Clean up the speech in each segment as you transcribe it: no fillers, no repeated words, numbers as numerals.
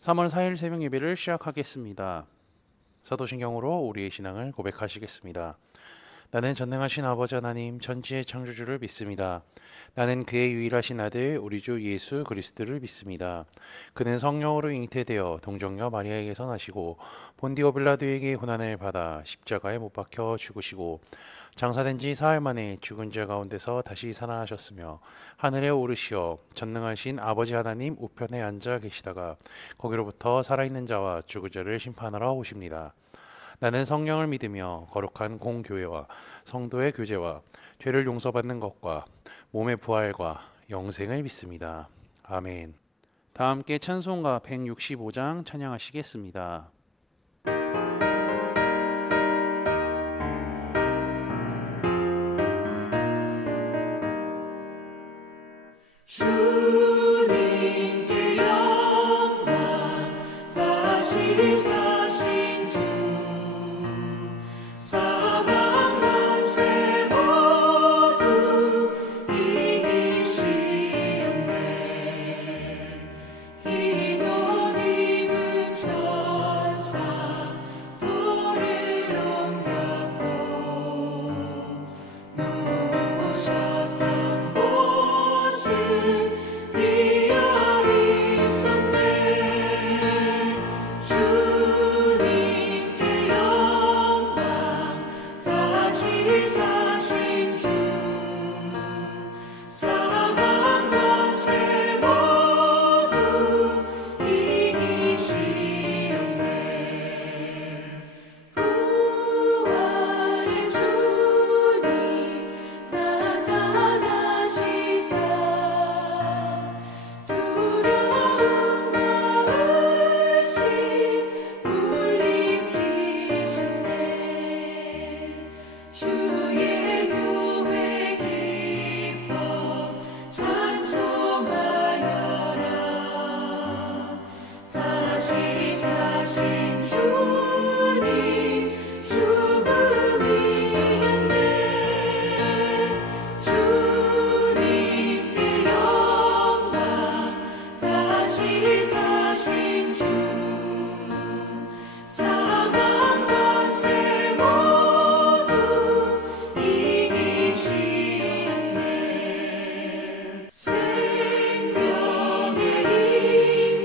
3월 4일 새벽 예배를 시작하겠습니다. 사도신경으로 우리의 신앙을 고백하시겠습니다. 나는 전능하신 아버지 하나님 천지의 창조주를 믿습니다. 나는 그의 유일하신 아들 우리 주 예수 그리스도를 믿습니다. 그는 성령으로 잉태되어 동정녀 마리아에게서 나시고 본디오 빌라도에게 고난을 받아 십자가에 못 박혀 죽으시고 장사된 지 사흘 만에 죽은 자 가운데서 다시 살아나셨으며 하늘에 오르시어 전능하신 아버지 하나님 우편에 앉아 계시다가 거기로부터 살아있는 자와 죽은 자를 심판하러 오십니다. 나는 성령을 믿으며 거룩한 공교회와 성도의 교제와 죄를 용서받는 것과 몸의 부활과 영생을 믿습니다. 아멘. 다 함께 찬송가 165장 찬양하시겠습니다. 주님께 영광 다시 사신 주 사망 권세 모두 이기시었네. 흰 옷 입은 천사 돌을 옮겼고 누우셨던 곳은 비어 있었네. 주님께 영광 다시 사신 주 사망 권세 모두 이기시었네. 부활의 주님 나타나시사 두려움과 의심 물리치셨네. 주의 교회 기뻐 찬송하여라. 다시 사신 주님 죽음 이겼네. 주님께 영광 다시 사신 주 사망 권세 모두 이기시었네. 생명의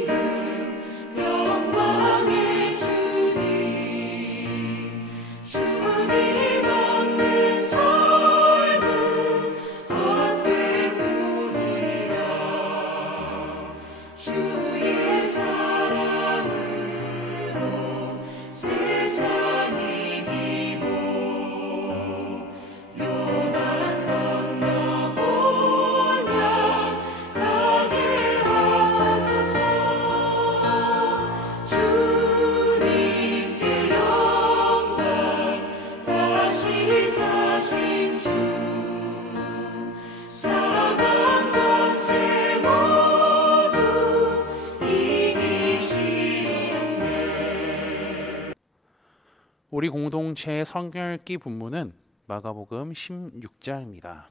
임금 영광의 주님 주님 없는 삶은 헛될 뿐이라. 주의 사랑으로 세상 이기고 요단 건너 본향 가게 하소서. 주님께 영광 다시 사신 주 사망 권세 모두 이기시었네. 우리 공동체의 성경 읽기 본문은 마가복음 16장입니다.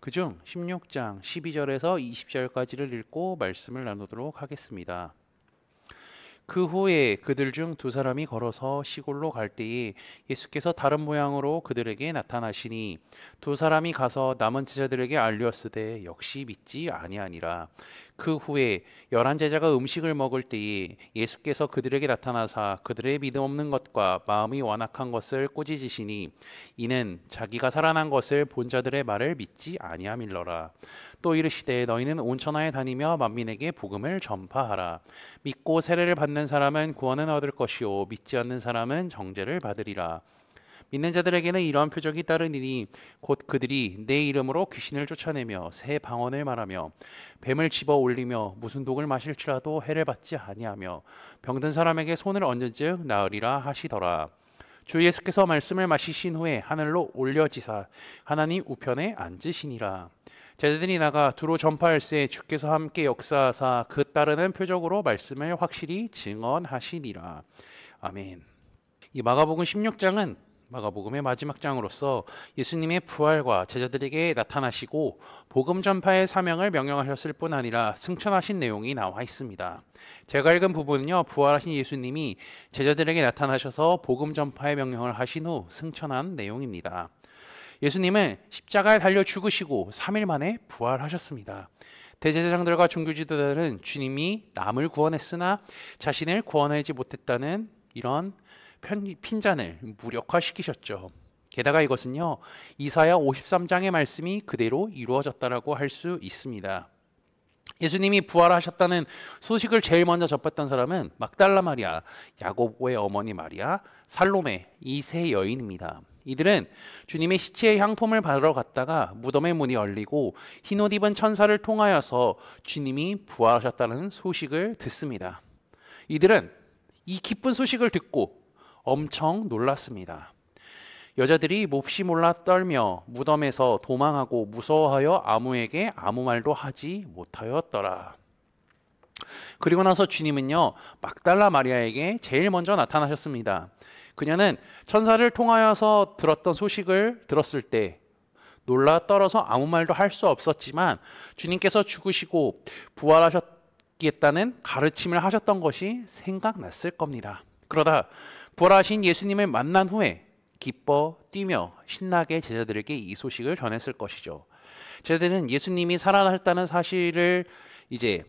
그중 16장 12절에서 20절까지를 읽고 말씀을 나누도록 하겠습니다. 그 후에 그들 중 두 사람이 걸어서 시골로 갈 때에 예수께서 다른 모양으로 그들에게 나타나시니 두 사람이 가서 남은 제자들에게 알렸으되 역시 믿지 아니하니라. 그 후에 11 제자가 음식을 먹을 때에 예수께서 그들에게 나타나사 그들의 믿음 없는 것과 마음이 완악한 것을 꾸짖으시니 이는 자기가 살아난 것을 본 자들의 말을 믿지 아니함일러라. 또 이르시되 너희는 온 천하에 다니며 만민에게 복음을 전파하라. 믿고 세례를 받는 사람은 구원을 얻을 것이요 믿지 않는 사람은 정죄를 받으리라. 믿는 자들에게는 이러한 표적이 따르니니 곧 그들이 내 이름으로 귀신을 쫓아내며 새 방언을 말하며 뱀을 집어 올리며 무슨 독을 마실지라도 해를 받지 아니하며 병든 사람에게 손을 얹은즉 나으리라 하시더라. 주 예수께서 말씀을 마시신 후에 하늘로 올려지사 하나님 우편에 앉으시니라. 제자들이 나가 두루 전파할세 주께서 함께 역사하사 그 따르는 표적으로 말씀을 확실히 증언하시니라. 아멘. 이 마가복음 16장은 마가복음의 마지막 장으로서 예수님의 부활과 제자들에게 나타나시고 복음 전파의 사명을 명령하셨을 뿐 아니라 승천하신 내용이 나와 있습니다. 제가 읽은 부분은요, 부활하신 예수님이 제자들에게 나타나셔서 복음 전파의 명령을 하신 후 승천한 내용입니다. 예수님은 십자가에 달려 죽으시고 3일 만에 부활하셨습니다. 대제사장들과 종교 지도자들은 주님이 남을 구원했으나 자신을 구원하지 못했다는 이런 핀잔을 무력화시키셨죠. 게다가 이것은요, 이사야 53장의 말씀이 그대로 이루어졌다라고 할 수 있습니다. 예수님이 부활하셨다는 소식을 제일 먼저 접했던 사람은 막달라 마리아, 야고보의 어머니 마리아, 살로메 이 세 여인입니다. 이들은 주님의 시체의 향품을 받으러 갔다가 무덤의 문이 열리고 흰옷 입은 천사를 통하여서 주님이 부활하셨다는 소식을 듣습니다. 이들은 이 기쁜 소식을 듣고 엄청 놀랐습니다. 여자들이 몹시 몰라 떨며 무덤에서 도망하고 무서워하여 아무에게 아무 말도 하지 못하였더라. 그리고 나서 주님은요, 막달라 마리아에게 제일 먼저 나타나셨습니다. 그녀는 천사를 통하여서 들었던 소식을 들었을 때 놀라 떨어서 아무 말도 할 수 없었지만 주님께서 죽으시고 부활하셨겠다는 가르침을 하셨던 것이 생각났을 겁니다. 그러다 부활하신 예수님을 만난 후에 기뻐 뛰며 신나게 제자들에게 이 소식을 전했을 것이죠. 제자들은 예수님이 살아나셨다는 사실을 이제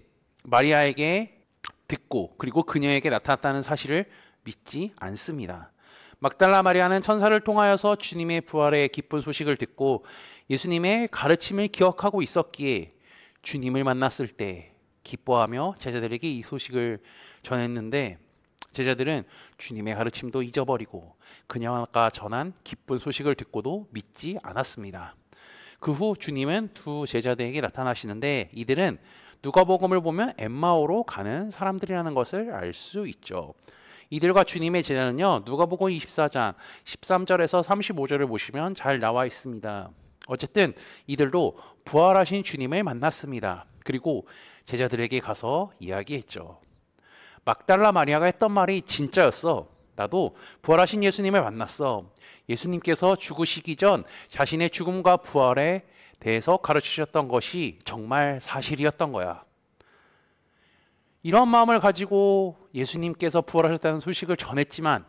마리아에게 듣고 그리고 그녀에게 나타났다는 사실을 믿지 않습니다. 막달라 마리아는 천사를 통하여서 주님의 부활의 기쁜 소식을 듣고 예수님의 가르침을 기억하고 있었기에 주님을 만났을 때 기뻐하며 제자들에게 이 소식을 전했는데, 제자들은 주님의 가르침도 잊어버리고 그녀가 전한 기쁜 소식을 듣고도 믿지 않았습니다. 그 후 주님은 두 제자들에게 나타나시는데 이들은 누가복음을 보면 엠마오로 가는 사람들이라는 것을 알 수 있죠. 이들과 주님의 제자는요, 누가복음 24장 13절에서 35절을 보시면 잘 나와 있습니다. 어쨌든 이들도 부활하신 주님을 만났습니다. 그리고 제자들에게 가서 이야기했죠. 막달라 마리아가 했던 말이 진짜였어. 나도 부활하신 예수님을 만났어. 예수님께서 죽으시기 전 자신의 죽음과 부활에 대해서 가르치셨던 것이 정말 사실이었던 거야. 이런 마음을 가지고 예수님께서 부활하셨다는 소식을 전했지만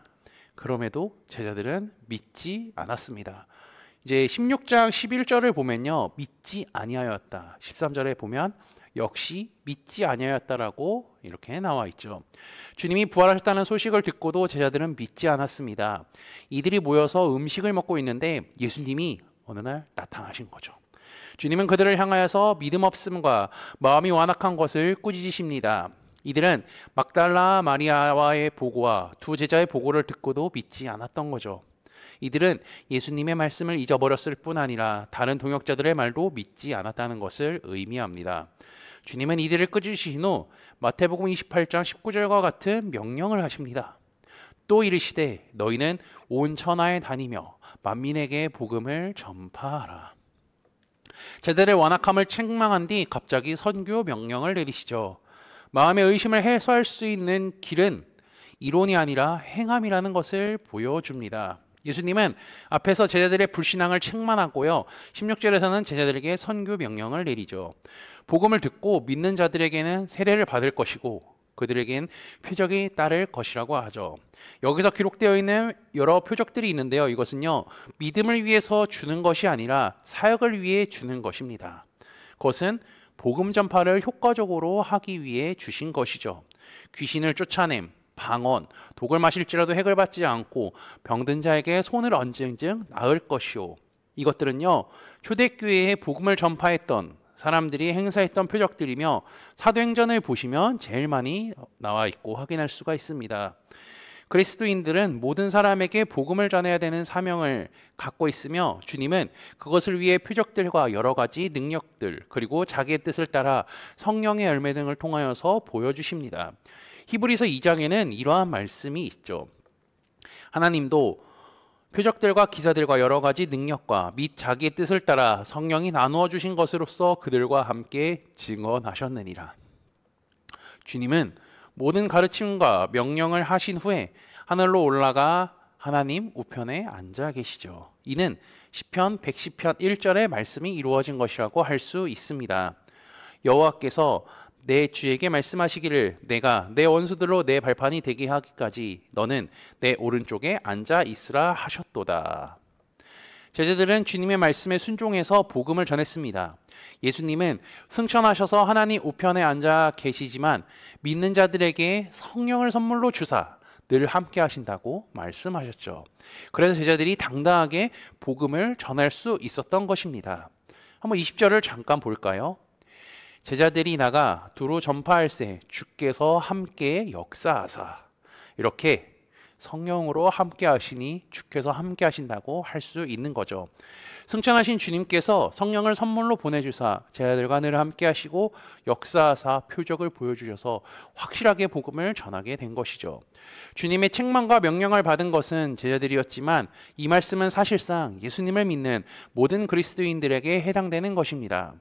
그럼에도 제자들은 믿지 않았습니다. 이제 16장 11절을 보면요, 믿지 아니하였다. 13절에 보면 역시 믿지 아니하였다라고 이렇게 나와 있죠. 주님이 부활하셨다는 소식을 듣고도 제자들은 믿지 않았습니다. 이들이 모여서 음식을 먹고 있는데 예수님이 어느 날 나타나신 거죠. 주님은 그들을 향하여서 믿음 없음과 마음이 완악한 것을 꾸짖으십니다. 이들은 막달라 마리아와의 보고와 두 제자의 보고를 듣고도 믿지 않았던 거죠. 이들은 예수님의 말씀을 잊어버렸을 뿐 아니라 다른 동역자들의 말도 믿지 않았다는 것을 의미합니다. 주님은 이들을 꾸짖으신 후 마태복음 28장 19절과 같은 명령을 하십니다. 또 이르시되 너희는 온 천하에 다니며 만민에게 복음을 전파하라. 제자들의 완악함을 책망한 뒤 갑자기 선교 명령을 내리시죠. 마음의 의심을 해소할 수 있는 길은 이론이 아니라 행함이라는 것을 보여줍니다. 예수님은 앞에서 제자들의 불신앙을 책망하고요, 16절에서는 제자들에게 선교 명령을 내리죠. 복음을 듣고 믿는 자들에게는 세례를 받을 것이고 그들에겐 표적이 따를 것이라고 하죠. 여기서 기록되어 있는 여러 표적들이 있는데요, 이것은요, 믿음을 위해서 주는 것이 아니라 사역을 위해 주는 것입니다. 그것은 복음 전파를 효과적으로 하기 위해 주신 것이죠. 귀신을 쫓아냄, 방언, 독을 마실지라도 해를 받지 않고 병든 자에게 손을 얹은 즉 나을 것이요. 이것들은요, 초대교회에 복음을 전파했던 사람들이 행사했던 표적들이며 사도행전을 보시면 제일 많이 나와 있고 확인할 수가 있습니다. 그리스도인들은 모든 사람에게 복음을 전해야 되는 사명을 갖고 있으며 주님은 그것을 위해 표적들과 여러 가지 능력들 그리고 자기의 뜻을 따라 성령의 열매 등을 통하여서 보여주십니다. 히브리서 2장에는 이러한 말씀이 있죠. 하나님도 표적들과 기사들과 여러 가지 능력과 및 자기의 뜻을 따라 성령이 나누어 주신 것으로서 그들과 함께 증언하셨느니라. 주님은 모든 가르침과 명령을 하신 후에 하늘로 올라가 하나님 우편에 앉아 계시죠. 이는 시편 110편 1절의 말씀이 이루어진 것이라고 할 수 있습니다. 여호와께서 내 주에게 말씀하시기를 내가 내 원수들로 내 발판이 되게 하기까지 너는 내 오른쪽에 앉아 있으라 하셨도다. 제자들은 주님의 말씀에 순종해서 복음을 전했습니다. 예수님은 승천하셔서 하나님 우편에 앉아 계시지만 믿는 자들에게 성령을 선물로 주사 늘 함께 하신다고 말씀하셨죠. 그래서 제자들이 당당하게 복음을 전할 수 있었던 것입니다. 한번 20절을 잠깐 볼까요? 제자들이 나가 두루 전파할세 주께서 함께 역사하사. 이렇게 성령으로 함께 하시니 주께서 함께 하신다고 할 수 있는 거죠. 승천하신 주님께서 성령을 선물로 보내주사 제자들과 늘 함께 하시고 역사하사 표적을 보여주셔서 확실하게 복음을 전하게 된 것이죠. 주님의 책망과 명령을 받은 것은 제자들이었지만 이 말씀은 사실상 예수님을 믿는 모든 그리스도인들에게 해당되는 것입니다.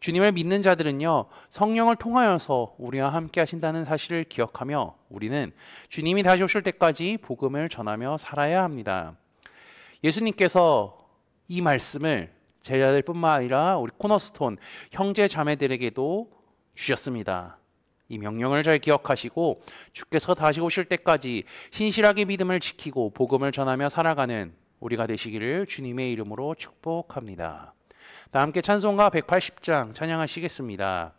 주님을 믿는 자들은요, 성령을 통하여서 우리와 함께 하신다는 사실을 기억하며 우리는 주님이 다시 오실 때까지 복음을 전하며 살아야 합니다. 예수님께서 이 말씀을 제자들뿐만 아니라 우리 코너스톤 형제 자매들에게도 주셨습니다. 이 명령을 잘 기억하시고 주께서 다시 오실 때까지 신실하게 믿음을 지키고 복음을 전하며 살아가는 우리가 되시기를 주님의 이름으로 축복합니다. 다 함께 찬송가 180장 찬양하시겠습니다.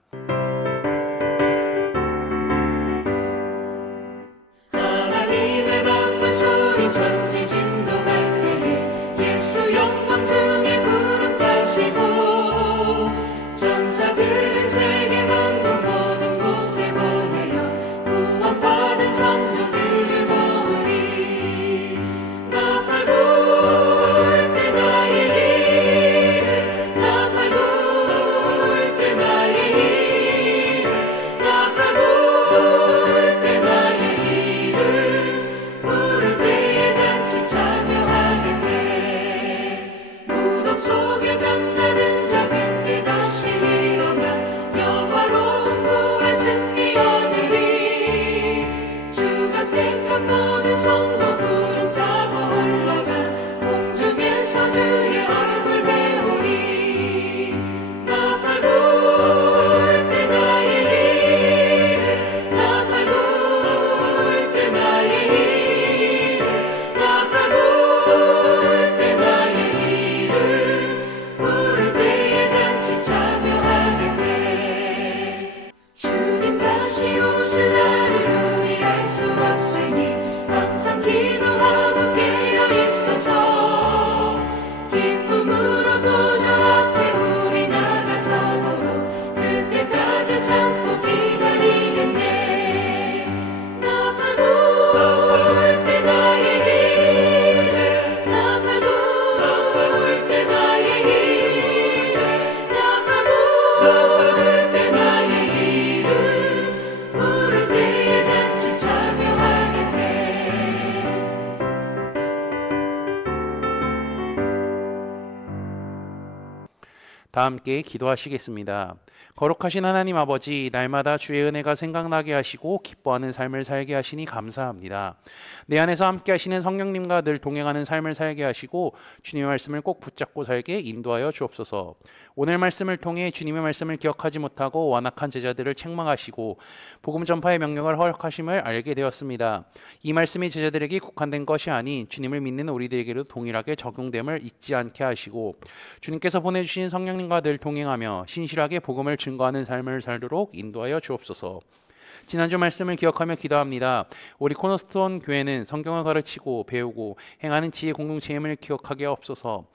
하나님의 나쁜 소리 천지 진동할 때에 예수 영광 중에 구름 타시고 전사들을 세계 만국 모든 곳에 보내어 구원받은 성도들을 모으리. 나팔 불 때 나의 일을 나팔 불 때 나의 일을 나팔 불 때 나의 일을 부를 때에 잔치 참여하겠네. 무덤 속에 잠자는 자 그때 다시 일어나 영화로운 부활 승리 얻으리. 주가 택한 모든 성도 구름 타고 올라가 공중에서 주의 얼굴 배우리. 나팔 불 때 나의 일을 나팔 불 때 나의 일을 나팔 불 때 나의 일을 부를 때에 잔치 참여하겠네. 주님 다시 오실 날을 우리 알 수 없으니 항상 기도하고 깨어 있어서 기쁨으로 보좌 앞에 우리 나가서도록 그때까지 참고 기다리겠네. 나팔 불 때 나의 일을 나팔 불 때 나의 일을 나팔 불 때 나의 일을 부를 때에 잔치 참여하겠네. 다 함께 기도하시겠습니다. 거룩하신 하나님 아버지, 날마다 주의 은혜가 생각나게 하시고 기뻐하는 삶을 살게 하시니 감사합니다. 내 안에서 함께 하시는 성령님과 늘 동행하는 삶을 살게 하시고 주님의 말씀을 꼭 붙잡고 살게 인도하여 주옵소서. 오늘 말씀을 통해 주님의 말씀을 기억하지 못하고 완악한 제자들을 책망하시고 복음 전파의 명령을 허락하심을 알게 되었습니다. 이 말씀이 제자들에게 국한된 것이 아닌 주님을 믿는 우리들에게도 동일하게 적용됨을 잊지 않게 하시고 주님께서 보내주신 성령님과 늘 동행하며 신실하게 복음을 증거하는 삶을 살도록 인도하여 주옵소서. 지난주 말씀을 기억하며 기도합니다. 우리 코너스톤 교회는 성경을 가르치고 배우고 행하는 지혜 공동체임을 기억하게 하옵소서.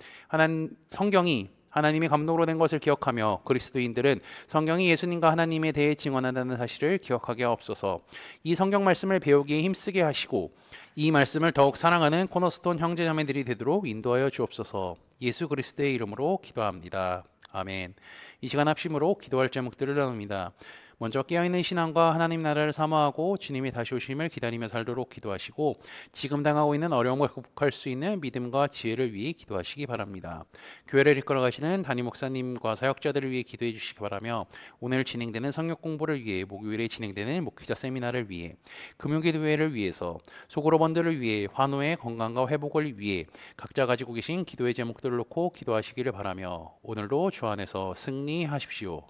성경이 하나님의 감동으로 된 것을 기억하며 그리스도인들은 성경이 예수님과 하나님에 대해 증언한다는 사실을 기억하게 하옵소서. 이 성경 말씀을 배우기에 힘쓰게 하시고 이 말씀을 더욱 사랑하는 코너스톤 형제자매들이 되도록 인도하여 주옵소서. 예수 그리스도의 이름으로 기도합니다. 아멘. 이 시간 합심으로 기도할 제목들을 나눕니다. 먼저 깨어있는 신앙과 하나님 나라를 사모하고 주님이 다시 오심을 기다리며 살도록 기도하시고 지금 당하고 있는 어려움을 극복할 수 있는 믿음과 지혜를 위해 기도하시기 바랍니다. 교회를 이끌어 가시는 담임 목사님과 사역자들을 위해 기도해 주시기 바라며 오늘 진행되는 성역 공부를 위해 목요일에 진행되는 목회자 세미나를 위해 금요기도회를 위해서 소그룹원들을 위해 환우의 건강과 회복을 위해 각자 가지고 계신 기도의 제목들을 놓고 기도하시기를 바라며 오늘도 주 안에서 승리하십시오.